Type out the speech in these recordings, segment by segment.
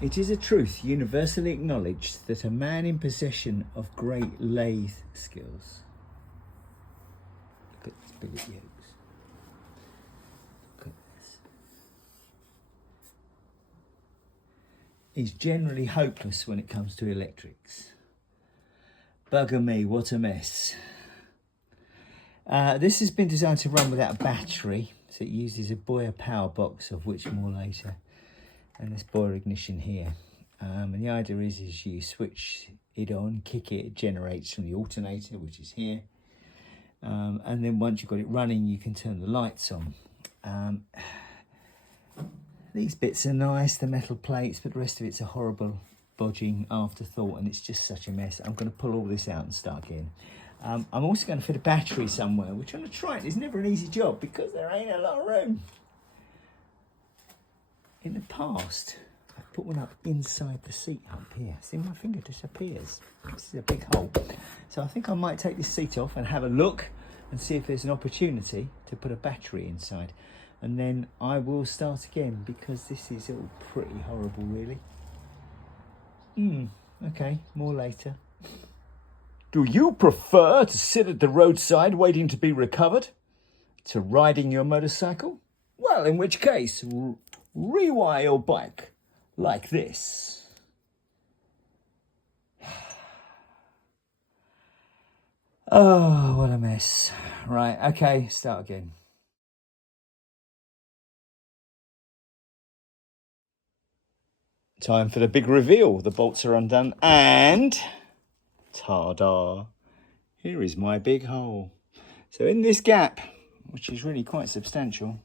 It is a truth universally acknowledged that a man in possession of great lathe skills. Look at this billet yokes. Look at this. Is generally hopeless when it comes to electrics. Bugger me, what a mess. This has been designed to run without a battery, so it uses a Boyer power box, of which more later, and this Boyer ignition here. And the idea is you switch it on, kick it, it generates from the alternator, which is here. And then once you've got it running, you can turn the lights on. These bits are nice, the metal plates, but the rest of it's a horrible bodging afterthought, and it's just such a mess. I'm going to pull all this out and start again. I'm also going to fit a battery somewhere, which on a Triton is never an easy job because there ain't a lot of room. In the past, I put one up inside the seat hump here. See, my finger disappears. This is a big hole. So I think I might take this seat off and have a look and see if there's an opportunity to put a battery inside. And then I will start again because this is all pretty horrible, really. Okay, more later. Do you prefer to sit at the roadside waiting to be recovered? To riding your motorcycle? Well, in which case, rewire your bike like this. Oh, what a mess. Right, okay, start again. Time for the big reveal. The bolts are undone and ta-da, here is my big hole. So in this gap, which is really quite substantial,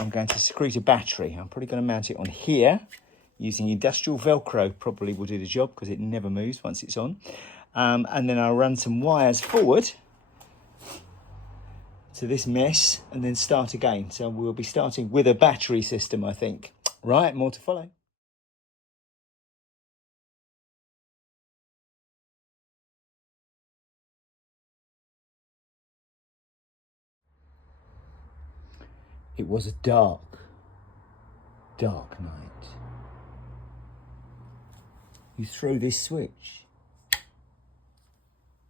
I'm going to secrete a battery. I'm probably going to mount it on here using industrial Velcro. Probably will do the job because it never moves once it's on. And then I'll run some wires forward to this mess and then start again. So we'll be starting with a battery system, I think. Right, more to follow. It was a dark night. You throw this switch,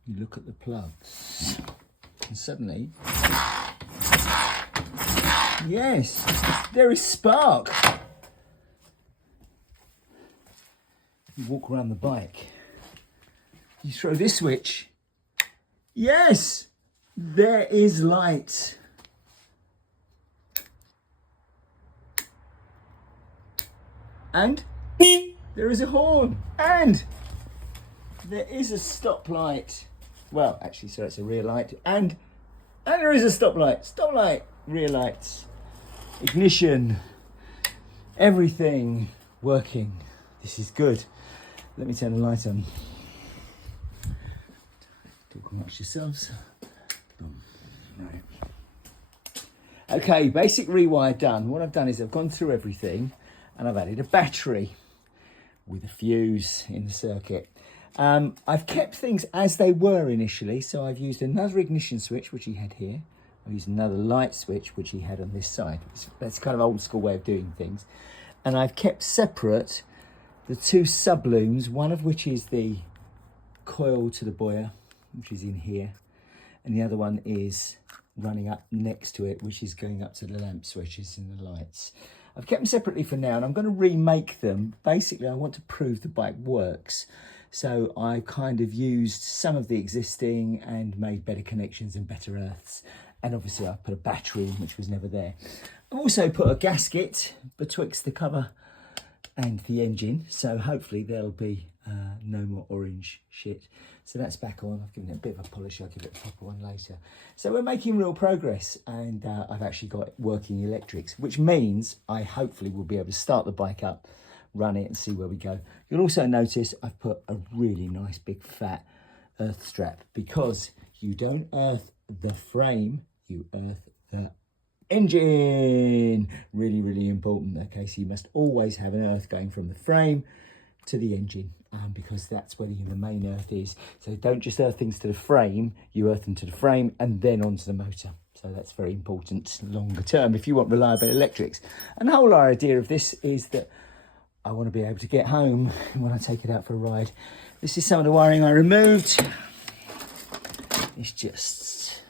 you look at the plugs, and suddenly, yes, there is spark. You walk around the bike, you throw this switch, yes, there is light. And there is a horn, and there is a stoplight. Well, actually, so it's a rear light, and there is a stoplight, rear lights, ignition, everything working. This is good. Let me turn the light on. Talk amongst yourselves. Boom. Right. Okay, basic rewire done. What I've done is I've gone through everything and I've added a battery with a fuse in the circuit. I've kept things as they were initially, so I've used another ignition switch, which he had here. I've used another light switch, which he had on this side. That's kind of old school way of doing things. And I've kept separate the two sublooms, one of which is the coil to the Boyer, which is in here, and the other one is running up next to it, which is going up to the lamp switches and the lights. I've kept them separately for now, and I'm going to remake them. Basically, I want to prove the bike works. So I kind of used some of the existing and made better connections and better earths. And obviously I put a battery in, which was never there. I've also put a gasket betwixt the cover and the engine. So hopefully there'll be no more orange shit. So that's back on. I've given it a bit of a polish. I'll give it a proper one later. So we're making real progress, and I've actually got working electrics, which means I hopefully will be able to start the bike up, run it and see where we go. You'll also notice I've put a really nice big fat earth strap, because you don't earth the frame, you earth the engine. Really, really important. Okay, so you must always have an earth going from the frame to the engine, because that's where the main earth is. So don't just earth things to the frame, you earth them to the frame and then onto the motor. So that's very important longer term if you want reliable electrics. And the whole idea of this is that I want to be able to get home when I take it out for a ride. This is some of the wiring I removed. It's just,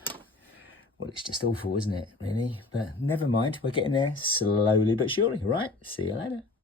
well, it's just awful, isn't it, really? But never mind, we're getting there slowly but surely, right? See you later.